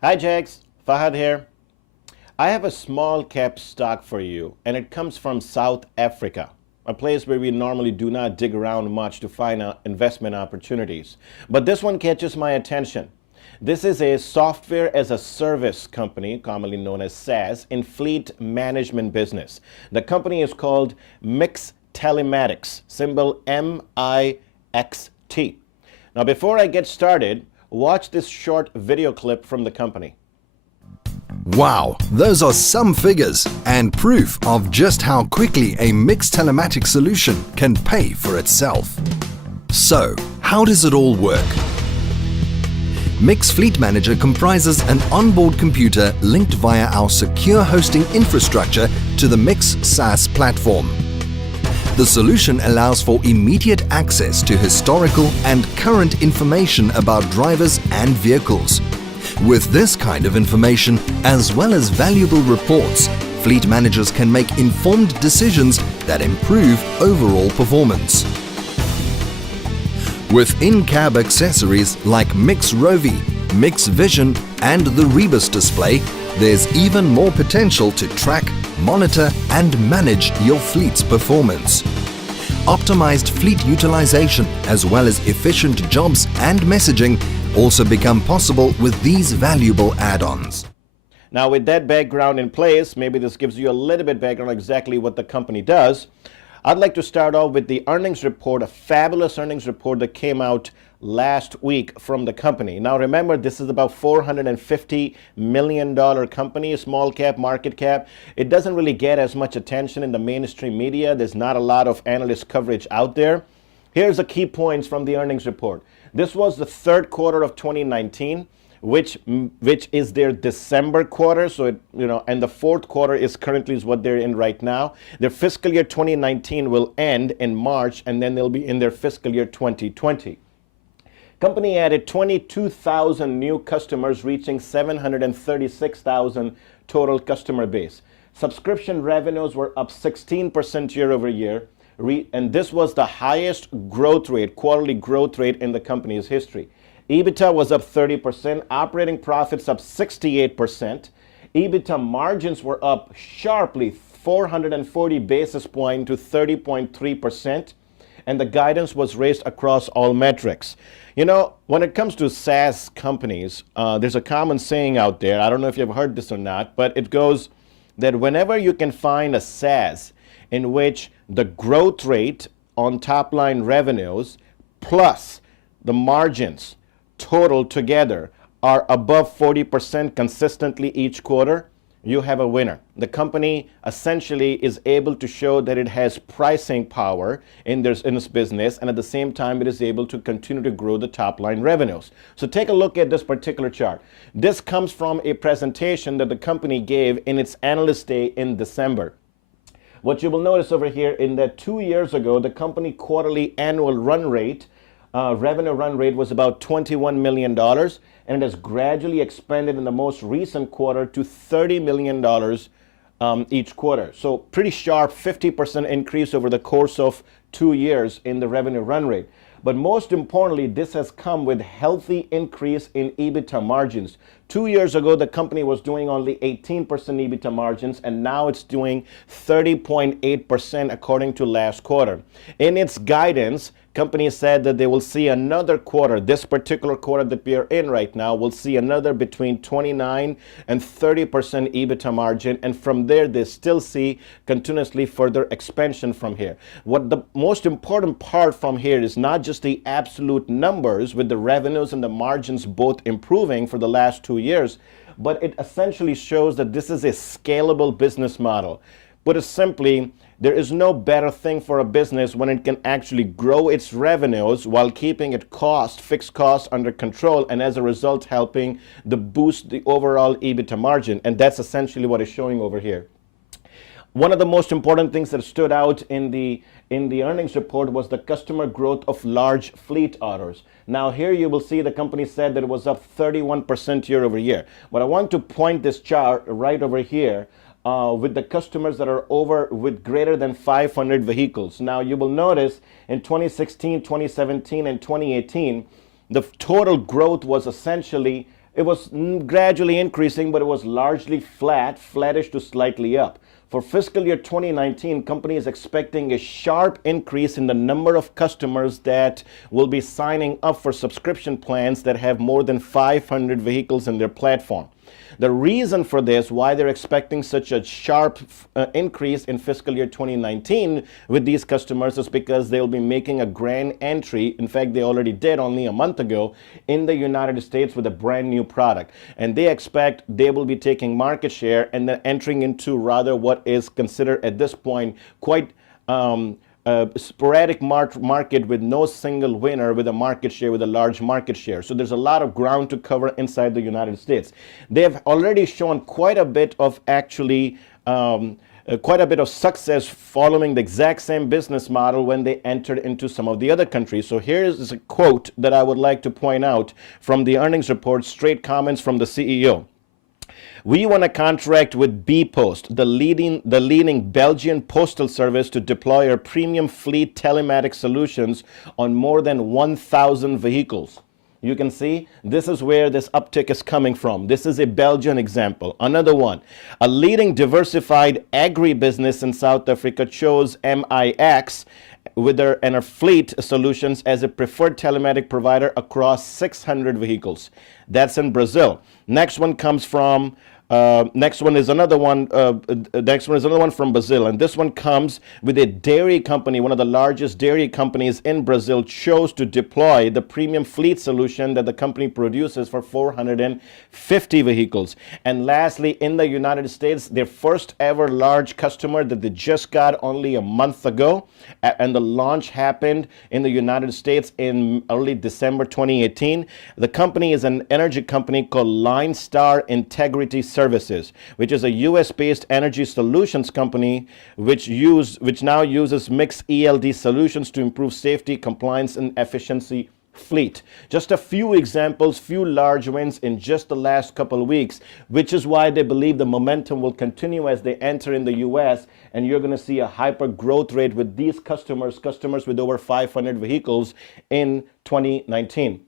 Hi Jax, Fahad here. I have a small cap stock for you, and it comes from South Africa, a place where we normally do not dig around much to find investment opportunities. But this one catches my attention. This is a software as a service company, commonly known as SaaS, in fleet management business. The company is called Mix Telematics, symbol MIXT. Now, before I get started, watch this short video clip from the company. Wow, those are some figures and proof of just how quickly a mixed telematics solution can pay for itself. So, how does it all work? Mix Fleet Manager comprises an onboard computer linked via our secure hosting infrastructure to the Mix SaaS platform. The solution allows for immediate access to historical and current information about drivers and vehicles. With this kind of information, as well as valuable reports, fleet managers can make informed decisions that improve overall performance. With in-cab accessories like Mix Rovi, Mix Vision and the Rebus display, there's even more potential to track, monitor and manage your fleet's performance. Optimized fleet utilization as well as efficient jobs and messaging also become possible with these valuable add-ons. Now, with that background in place, maybe this gives you a little bit background on exactly what the company does. I'd like to start off with the earnings report, a fabulous earnings report that came out last week from the company. Now, remember, this is about $450 million company, small cap, market cap. It doesn't really get as much attention in the mainstream media. There's not a lot of analyst coverage out there. Here's the key points from the earnings report. This was the third quarter of 2019. Which is their December quarter, so and the fourth quarter is currently what they're in right now. Their fiscal year 2019 will end in March, and then they'll be in their fiscal year 2020. Company added 22,000 new customers, reaching 736,000 total customer base. Subscription revenues were up 16% year over year, and this was the highest growth rate, quarterly growth rate in the company's history. EBITDA was up 30%, operating profits up 68%. EBITDA margins were up sharply, 440 basis points to 30.3%, and the guidance was raised across all metrics. You know, when it comes to SaaS companies, there's a common saying out there, I don't know if you've heard this or not, but it goes that whenever you can find a SaaS in which the growth rate on top line revenues plus the margins total together are above 40% consistently each quarter, you have a winner. The company essentially is able to show that it has pricing power in its business, and at the same time it is able to continue to grow the top line revenues. So take a look at this particular chart. This comes from a presentation that the company gave in its analyst day in December. What you will notice over here in that 2 years ago, the company quarterly annual run rate revenue run rate was about $21 million, and it has gradually expanded in the most recent quarter to $30 million each quarter. So pretty sharp 50% increase over the course of 2 years in the revenue run rate. But most importantly, this has come with healthy increase in EBITDA margins. 2 years ago, the company was doing only 18% EBITDA margins, and now it's doing 30.8% according to last quarter. In its guidance, company said that they will see another quarter, this particular quarter that we are in right now, will see another between 29 and 30% EBITDA margin, and from there they still see continuously further expansion from here. What the most important part from here is not just the absolute numbers with the revenues and the margins both improving for the last 2 years, but it essentially shows that this is a scalable business model. Put it simply, there is no better thing for a business when it can actually grow its revenues while keeping its fixed costs under control, and as a result helping to boost the overall EBITDA margin. And that's essentially what is showing over here. One of the most important things that stood out in the earnings report was the customer growth of large fleet orders. Now here you will see the company said that it was up 31% year over year. But I want to point this chart right over here with the customers that are with greater than 500 vehicles. Now you will notice in 2016, 2017, and 2018, the total growth was essentially it was gradually increasing, but it was largely flattish to slightly up. For fiscal year 2019, company is expecting a sharp increase in the number of customers that will be signing up for subscription plans that have more than 500 vehicles in their platform. The reason for this, why they're expecting such a sharp increase in fiscal year 2019 with these customers, is because they'll be making a grand entry. In fact, they already did only a month ago in the United States with a brand new product. And they expect they will be taking market share and then entering into rather what is considered at this point quite sporadic market with no single winner with a large market share. So there's a lot of ground to cover inside the United States. They have already shown quite a bit of success following the exact same business model when they entered into some of the other countries. So here is a quote that I would like to point out from the earnings report, straight comments from the CEO. We won a contract with bpost, the leading Belgian postal service, to deploy our premium fleet telematics solutions on more than 1,000 vehicles. You can see this is where this uptick is coming from. This is a Belgian example. Another one, a leading diversified agribusiness in South Africa chose MIX with our fleet solutions as a preferred telematic provider across 600 vehicles. That's in Brazil. Next one is another one from Brazil, and this one comes with a dairy company. One of the largest dairy companies in Brazil chose to deploy the premium fleet solution that the company produces for 450 vehicles. And lastly, in the United States, their first ever large customer that they just got only a month ago, and the launch happened in the United States in early December 2018. The company is an energy company called Line Star Integrity Services, which is a US-based energy solutions company which now uses mixed ELD solutions to improve safety, compliance, and efficiency fleet. Just a few examples, few large wins in just the last couple of weeks, which is why they believe the momentum will continue as they enter in the US, and you're going to see a hyper growth rate with these customers with over 500 vehicles in 2019.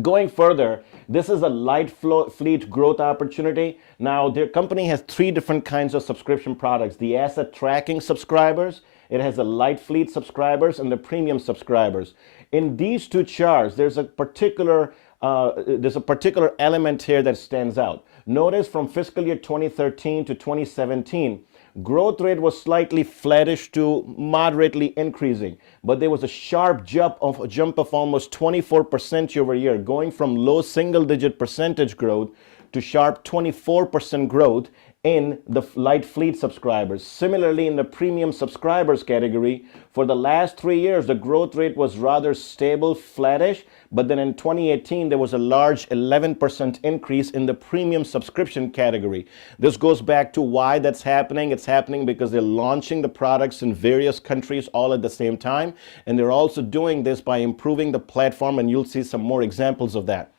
Going further, this is a light fleet growth opportunity. Now, their company has three different kinds of subscription products: the asset tracking subscribers, it has the light fleet subscribers, and the premium subscribers. In these two charts, there's a particular element here that stands out. Notice from fiscal year 2013 to 2017, growth rate was slightly flattish to moderately increasing, but there was a sharp jump of almost 24% year over year, going from low single-digit percentage growth to sharp 24% growth in the light fleet subscribers. Similarly, in the premium subscribers category, for the last 3 years, the growth rate was rather stable, flattish, but then in 2018, there was a large 11% increase in the premium subscription category. This goes back to why that's happening. It's happening because they're launching the products in various countries all at the same time, and they're also doing this by improving the platform, and you'll see some more examples of that.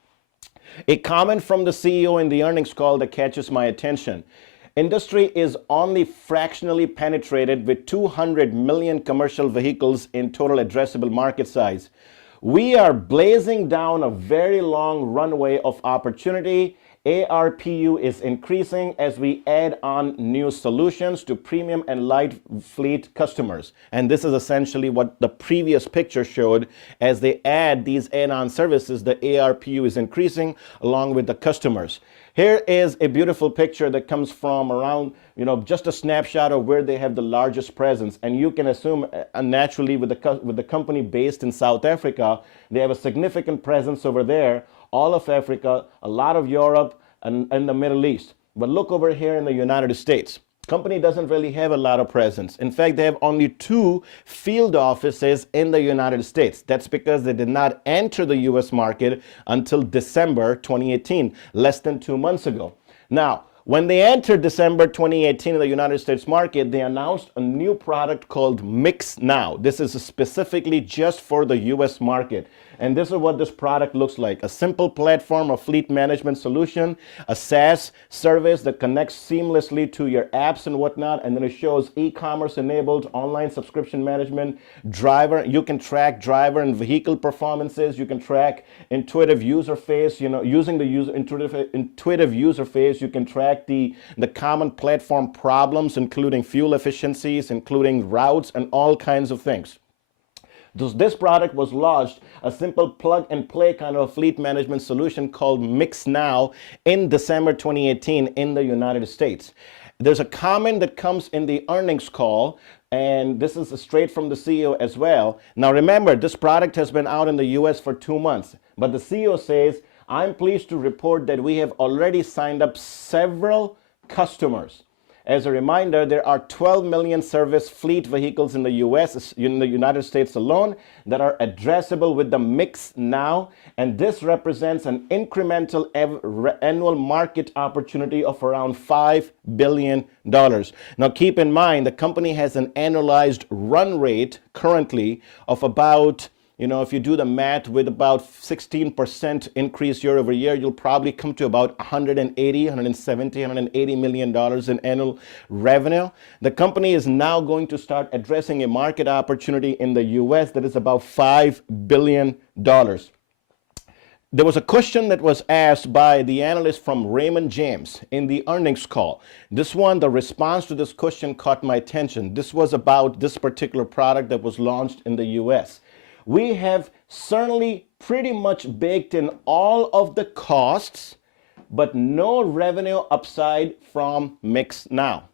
A comment from the CEO in the earnings call that catches my attention. Industry is only fractionally penetrated with 200 million commercial vehicles in total addressable market size. We are blazing down a very long runway of opportunity. ARPU is increasing as we add on new solutions to premium and light fleet customers. And this is essentially what the previous picture showed. As they add these add-on services, the ARPU is increasing along with the customers. Here is a beautiful picture that comes from around, just a snapshot of where they have the largest presence. And you can assume naturally with the company based in South Africa, they have a significant presence over there, all of Africa, a lot of Europe, and the Middle East. But look over here in the United States. Company doesn't really have a lot of presence. In fact, they have only 2 field offices in the United States. That's because they did not enter the US market until December 2018, less than 2 months ago. Now, When they entered December 2018 in the United States market, they announced a new product called Mix Now. This is specifically just for the US market. And this is what this product looks like. A simple platform, a fleet management solution, a SaaS service that connects seamlessly to your apps and whatnot. And then it shows e-commerce enabled online subscription management, driver. You can track driver and vehicle performances. You can track intuitive user face. Using the intuitive user face, you can track the common platform problems, including fuel efficiencies, including routes, and all kinds of things. This product was launched, a simple plug and play kind of fleet management solution called Mix Now in December 2018 in the United States. There's a comment that comes in the earnings call, and this is straight from the CEO as well. Now remember, this product has been out in the US for 2 months, but the CEO says, I'm pleased to report that we have already signed up several customers. As a reminder, there are 12 million service fleet vehicles in the US, in the United States alone, that are addressable with the Mix Now, and this represents an incremental annual market opportunity of around $5 billion. Now keep in mind, the company has an annualized run rate currently of about, if you do the math, with about 16% increase year over year, you'll probably come to about $170, $180 million in annual revenue. The company is now going to start addressing a market opportunity in the US that is about $5 billion. There was a question that was asked by the analyst from Raymond James in the earnings call. The response to this question caught my attention. This was about this particular product that was launched in the US. We have certainly pretty much baked in all of the costs, but no revenue upside from Mix Now.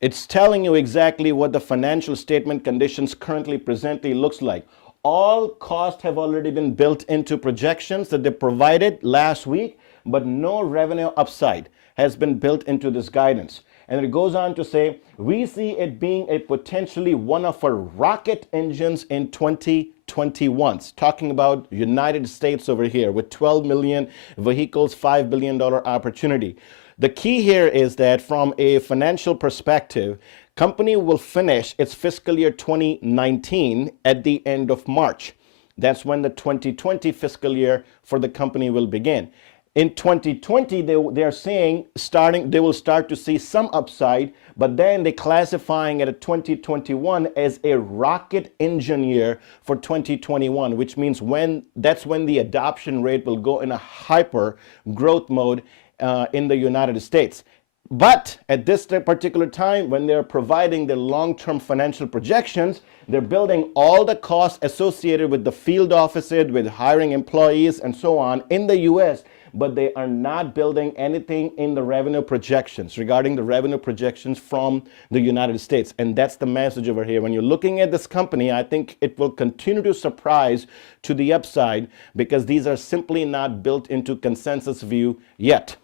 It's telling you exactly what the financial statement conditions currently presently looks like. All costs have already been built into projections that they provided last week, but no revenue upside has been built into this guidance. And it goes on to say, we see it being a potentially one of our rocket engines in 2021. Talking about United States over here with 12 million vehicles, $5 billion opportunity. The key here is that from a financial perspective, company will finish its fiscal year 2019 at the end of March. That's when the 2020 fiscal year for the company will begin. In 2020, they are saying they will start to see some upside, but then they're classifying it at 2021 as a rocket engine year for 2021, which means that's when the adoption rate will go in a hyper growth mode in the United States. But at this particular time, when they're providing the long-term financial projections, they're building all the costs associated with the field offices, with hiring employees and so on in the US, but they are not building anything in the revenue projections, regarding the revenue projections from the United States. And that's the message over here. When you're looking at this company, I think it will continue to surprise to the upside because these are simply not built into consensus view yet.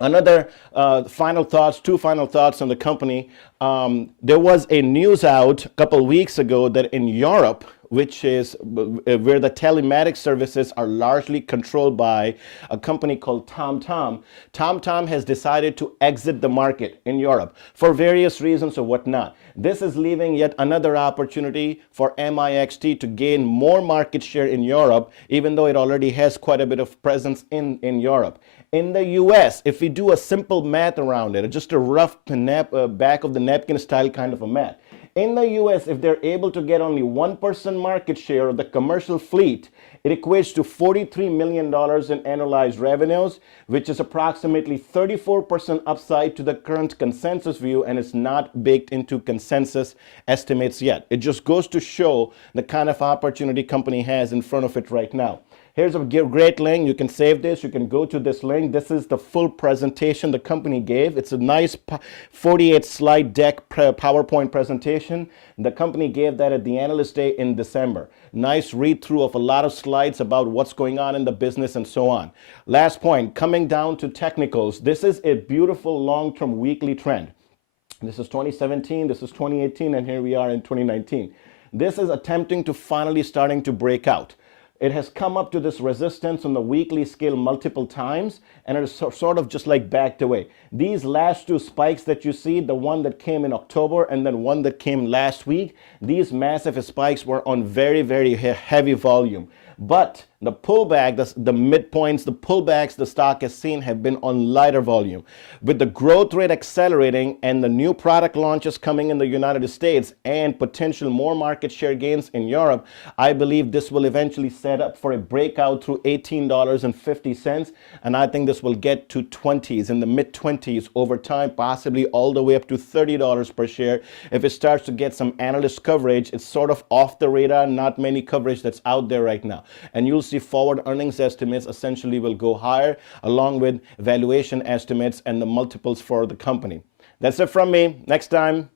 Another two final thoughts on the company. There was a news out a couple weeks ago that in Europe, which is where the telematics services are largely controlled by a company called TomTom. TomTom has decided to exit the market in Europe for various reasons or whatnot. This is leaving yet another opportunity for MIXT to gain more market share in Europe, even though it already has quite a bit of presence in Europe. In the US, if we do a simple math around it, just a rough back of the napkin style kind of a math, in the US, if they're able to get only 1% market share of the commercial fleet, it equates to $43 million in annualized revenues, which is approximately 34% upside to the current consensus view, and it's not baked into consensus estimates yet. It just goes to show the kind of opportunity company has in front of it right now. Here's a great link. You can save this. You can go to this link. This is the full presentation the company gave. It's a nice 48-slide deck PowerPoint presentation. The company gave that at the Analyst Day in December. Nice read-through of a lot of slides about what's going on in the business and so on. Last point, coming down to technicals. This is a beautiful long-term weekly trend. This is 2017, this is 2018, and here we are in 2019. This is attempting to finally starting to break out. It has come up to this resistance on the weekly scale multiple times, and it is sort of just like backed away. These last two spikes that you see, the one that came in October and then one that came last week, these massive spikes were on very, very heavy volume. But the pullback, the midpoints, the pullbacks the stock has seen have been on lighter volume. With the growth rate accelerating and the new product launches coming in the United States and potential more market share gains in Europe, I believe this will eventually set up for a breakout through $18.50. And I think this will get to 20s, in the mid 20s over time, possibly all the way up to $30 per share. If it starts to get some analyst coverage, it's sort of off the radar, not many coverage that's out there right now. And you'll see forward earnings estimates essentially will go higher, along with valuation estimates and the multiples for the company. That's it from me. Next time,